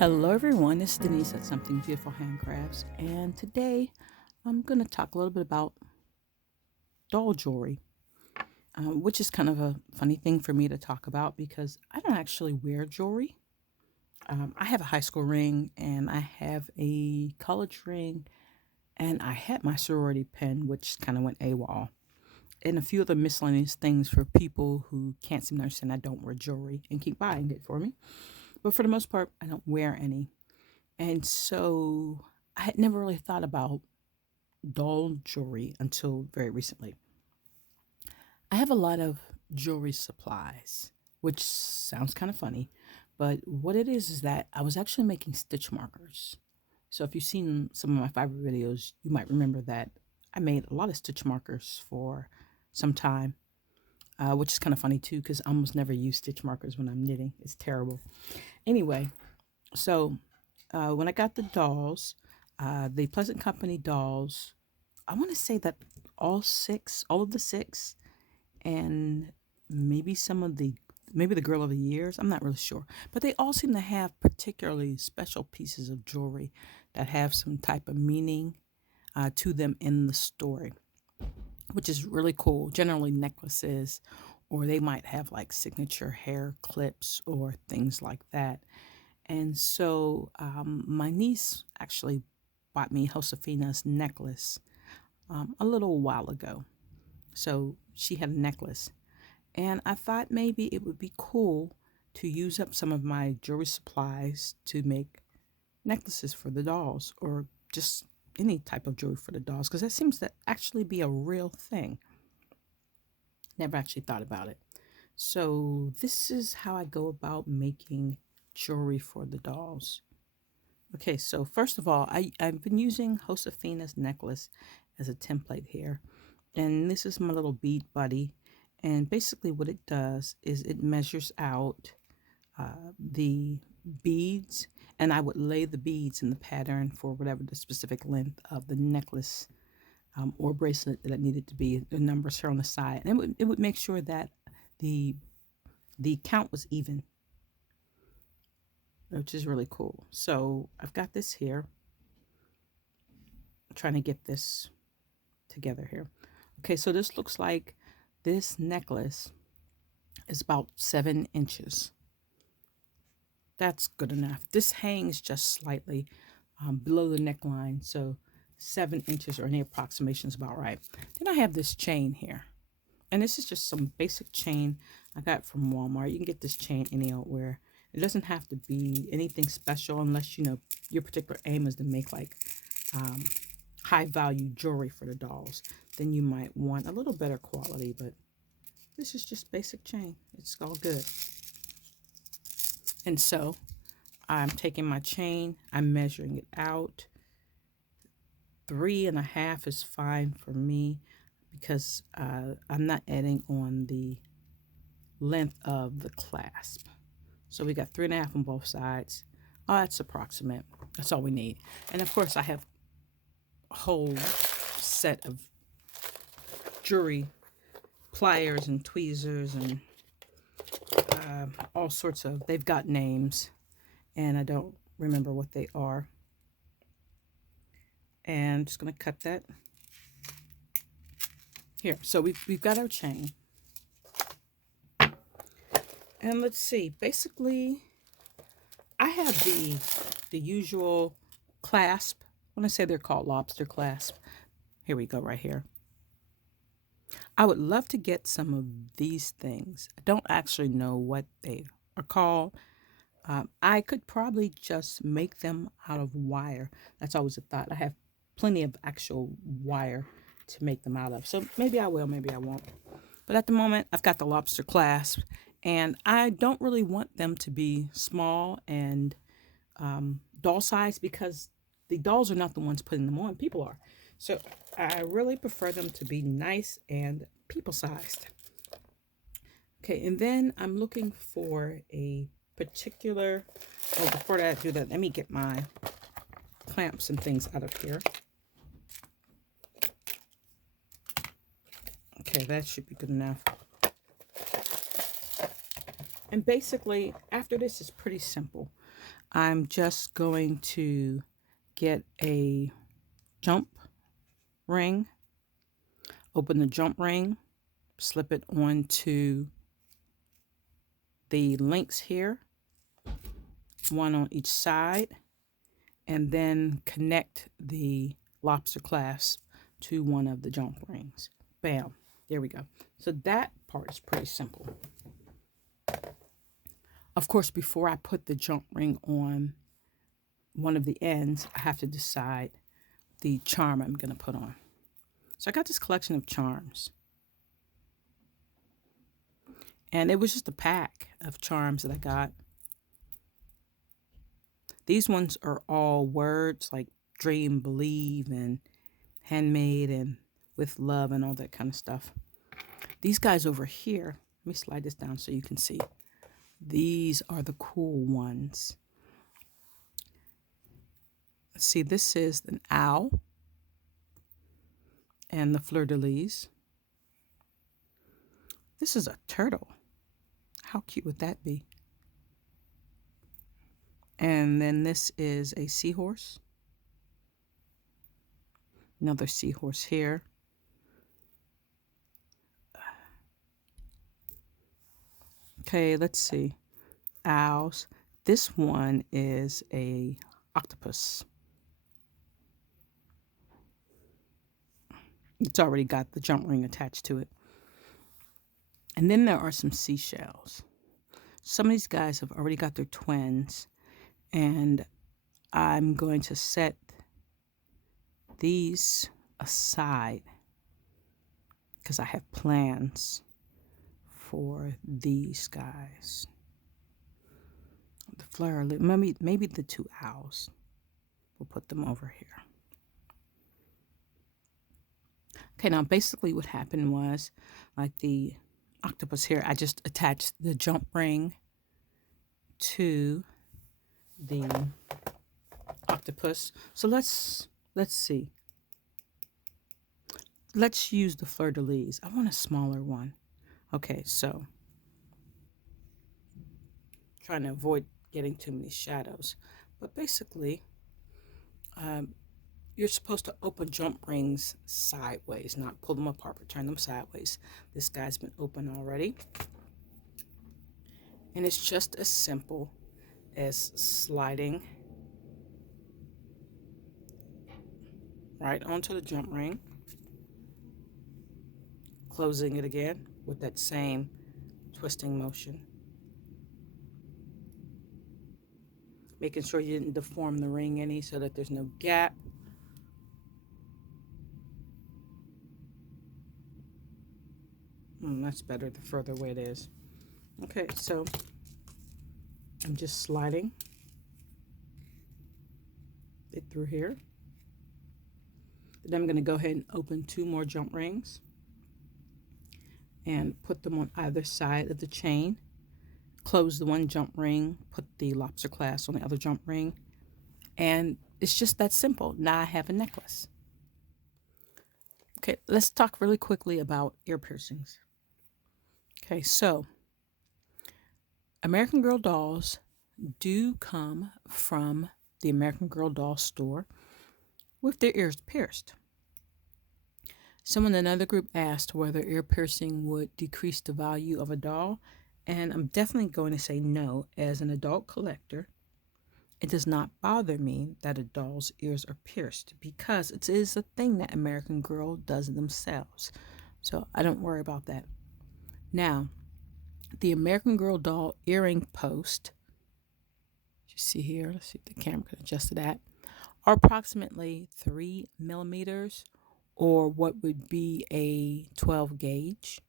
Hello everyone, it's Denise at Something Beautiful Handcrafts, and today I'm going to talk a little bit about doll jewelry, which is kind of a funny thing for me to talk about because I don't actually wear jewelry. I have a high school ring, and I have a college ring, and I had my sorority pin, which kind of went AWOL, and a few other miscellaneous things for people who can't seem to understand I don't wear jewelry and keep buying it for me. But for the most part, I don't wear any. And so I had never really thought about doll jewelry until very recently. I have a lot of jewelry supplies, which sounds kind of funny, but what it is that I was actually making stitch markers. So if you've seen some of my fiber videos, you might remember that I made a lot of stitch markers for some time, which is kind of funny too, because I almost never use stitch markers when I'm knitting. It's terrible. Anyway, so when I got the dolls, the Pleasant Company dolls, I want to say that all of the six, and maybe maybe the Girl of the Years, I'm not really sure. But they all seem to have particularly special pieces of jewelry that have some type of meaning to them in the story, which is really cool. Generally necklaces, or they might have like signature hair clips or things like that. And so my niece actually bought me Josefina's necklace a little while ago. So she had a necklace. And I thought maybe it would be cool to use up some of my jewelry supplies to make necklaces for the dolls, or just any type of jewelry for the dolls, because that seems to actually be a real thing. Never actually thought about it. So this is how I go about making jewelry for the dolls. Okay, so first of all, I've been using Josefina's necklace as a template here. And this is my little bead buddy. And basically what it does is it measures out the beads, and I would lay the beads in the pattern for whatever the specific length of the necklace or bracelet that it needed to be. The numbers here on the side. And it would make sure that the count was even, which is really cool. So I've got this here. I'm trying to get this together here. Okay, so this looks like this necklace is about 7 inches. That's good enough. This hangs just slightly below the neckline, so 7 inches or any approximation is about right. Then I have this chain here, and this is just some basic chain I got from Walmart. You can get this chain anywhere. It doesn't have to be anything special unless you know your particular aim is to make like high value jewelry for the dolls. Then you might want a little better quality, but this is just basic chain. It's all good. And so I'm taking my chain, I'm measuring it out. 3.5 is fine for me because I'm not adding on the length of the clasp. So we got 3.5 on both sides. Oh, that's approximate. That's all we need. And of course I have a whole set of jewelry pliers and tweezers and all sorts of, they've got names and I don't remember what they are. And I'm just going to cut that here. So we've got our chain. And let's see, basically I have the usual clasp. When I say they're called lobster clasp, here we go right here. I would love to get some of these things. I don't actually know what they are called. I could probably just make them out of wire. That's always a thought. I have plenty of actual wire to make them out of. So maybe I will, maybe I won't. But at the moment, I've got the lobster clasp, and I don't really want them to be small and doll size because the dolls are not the ones putting them on. People are. So I really prefer them to be nice and people sized. Okay, and then I'm looking for a particular, oh, before I do that, let me get my clamps and things out of here. Okay, that should be good enough. And basically, after this is pretty simple. I'm just going to get a jump ring, open the jump ring, slip it onto the links here, one on each side, and then connect the lobster clasp to one of the jump rings. Bam, there we go. So that part is pretty simple. Of course, before I put the jump ring on one of the ends, I have to decide the charm I'm going to put on. So I got this collection of charms. And it was just a pack of charms that I got. These ones are all words like dream, believe, and handmade, and with love, and all that kind of stuff. These guys over here, let me slide this down so you can see. These are the cool ones. Let's see, this is an owl and the fleur-de-lis. This is a turtle. How cute would that be? And then this is a seahorse. Another seahorse here. Okay, let's see. Owls. This one is a octopus. It's already got the jump ring attached to it. And then there are some seashells. Some of these guys have already got their twins, and I'm going to set these aside because I have plans for these guys. The fleur, maybe the two owls. We'll put them over here. Okay, now basically what happened was, like the octopus here, I just attached the jump ring to the octopus. So let's see. Let's use the fleur-de-lis. I want a smaller one. Okay, so trying to avoid getting too many shadows. But basically, you're supposed to open jump rings sideways, not pull them apart, but turn them sideways. This guy's been open already. And it's just as simple as sliding right onto the jump ring, closing it again with that same twisting motion. Making sure you didn't deform the ring any so that there's no gap. That's better the further away it is. Okay, so I'm just sliding it through here. Then I'm going to go ahead and open two more jump rings and put them on either side of the chain. Close the one jump ring, put the lobster clasp on the other jump ring, and it's just that simple. Now I have a necklace. Okay, let's talk really quickly about ear piercings. Okay, so American Girl dolls do come from the American Girl doll store with their ears pierced. Someone in another group asked whether ear piercing would decrease the value of a doll, and I'm definitely going to say no. As an adult collector, it does not bother me that a doll's ears are pierced because it is a thing that American Girl does themselves. So I don't worry about that. Now, the American Girl doll earring post, you see here, let's see if the camera can adjust to that, are approximately 3 millimeters, or what would be a 12 gauge.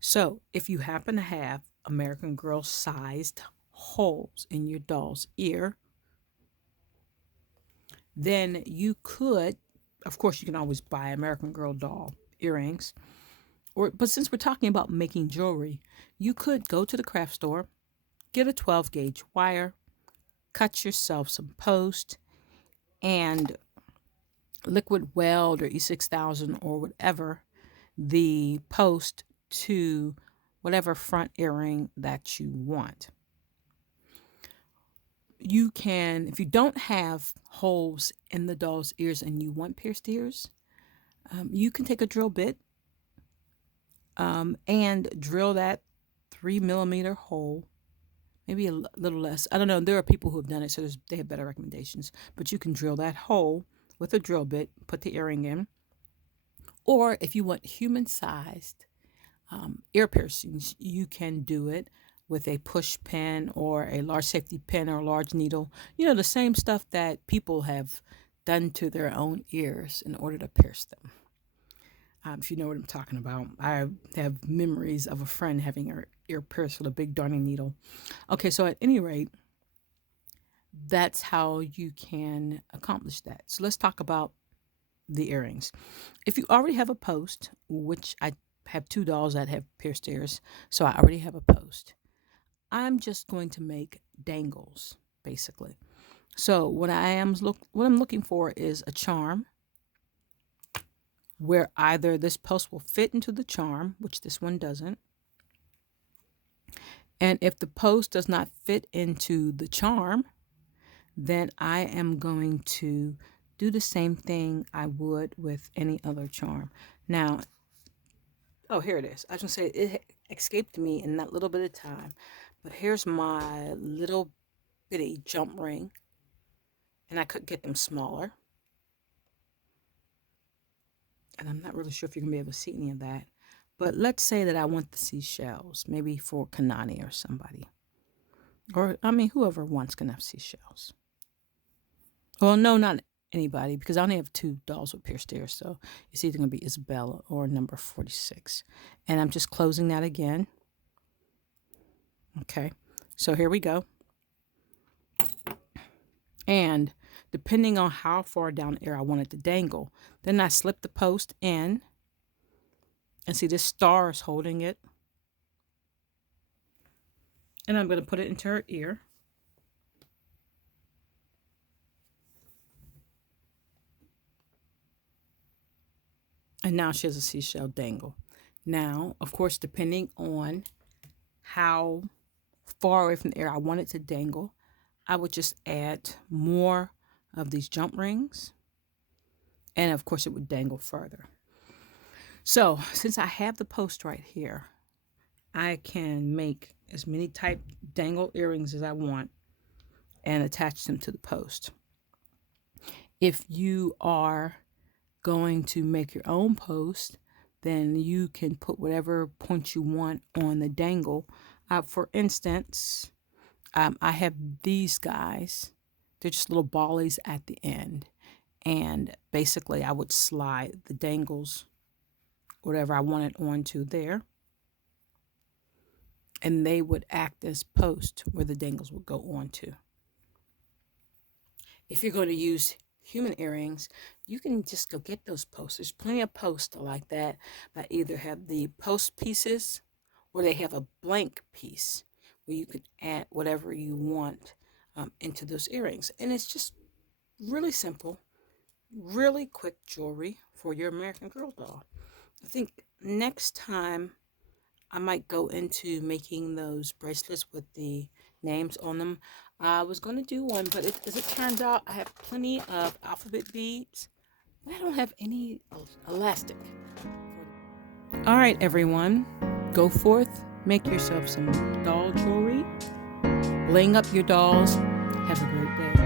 So if you happen to have American Girl sized holes in your doll's ear, then you could, of course, you can always buy American Girl doll earrings. But since we're talking about making jewelry, you could go to the craft store, get a 12 gauge wire, cut yourself some post, and liquid weld or E6000 or whatever the post to whatever front earring that you want. you can, if you don't have holes in the doll's ears and you want pierced ears, you can take a drill bit and drill that 3 millimeter hole, maybe a little less. I don't know. There are people who have done it, so they have better recommendations. But you can drill that hole with a drill bit, put the earring in. Or if you want human-sized ear piercings, you can do it with a push pin or a large safety pin or a large needle. You know, the same stuff that people have done to their own ears in order to pierce them. If you know what I'm talking about. I have memories of a friend having her ear pierced with a big darning needle. Okay, so at any rate, that's how you can accomplish that. So let's talk about the earrings. If you already have a post, which I have 2 dolls that have pierced ears, so I already have a post, I'm just going to make dangles, basically. So what I'm looking for is a charm where either this post will fit into the charm, which this one doesn't. And if the post does not fit into the charm, then I am going to do the same thing I would with any other charm. Now, oh, here it is. I was going to say it escaped me in that little bit of time. But here's my little bitty jump ring. And I could get them smaller. And I'm not really sure if you're going to be able to see any of that. But let's say that I want the seashells, maybe for Kanani or somebody. Or, I mean, whoever wants can have seashells. Well, no, not anybody, because I only have 2 dolls with pierced ears. So it's either going to be Isabella or number 46. And I'm just closing that again. Okay, so here we go. And depending on how far down the ear I want it to dangle, then I slip the post in. And see, this star is holding it. And I'm going to put it into her ear. And now she has a seashell dangle. Now, of course, depending on how far away from the ear I want it to dangle, I would just add more of these jump rings. And of course, it would dangle further. So since I have the post right here, I can make as many type dangle earrings as I want and attach them to the post. If you are going to make your own post, then you can put whatever point you want on the dangle. For instance, I have these guys. They're just little ballies at the end. And basically, I would slide the dangles, whatever I wanted, onto there. And they would act as posts where the dangles would go onto. If you're going to use human earrings, you can just go get those posts. There's plenty of posts like that either have the post pieces or they have a blank piece where you can add whatever you want into those earrings. And it's just really simple, really quick jewelry for your American Girl doll. I think next time I might go into making those bracelets with the names on them. I was going to do one, but as it turns out, I have plenty of alphabet beads, but I don't have any elastic. All right, everyone, go forth, make yourself some doll jewelry, bling up your dolls. Have a great day.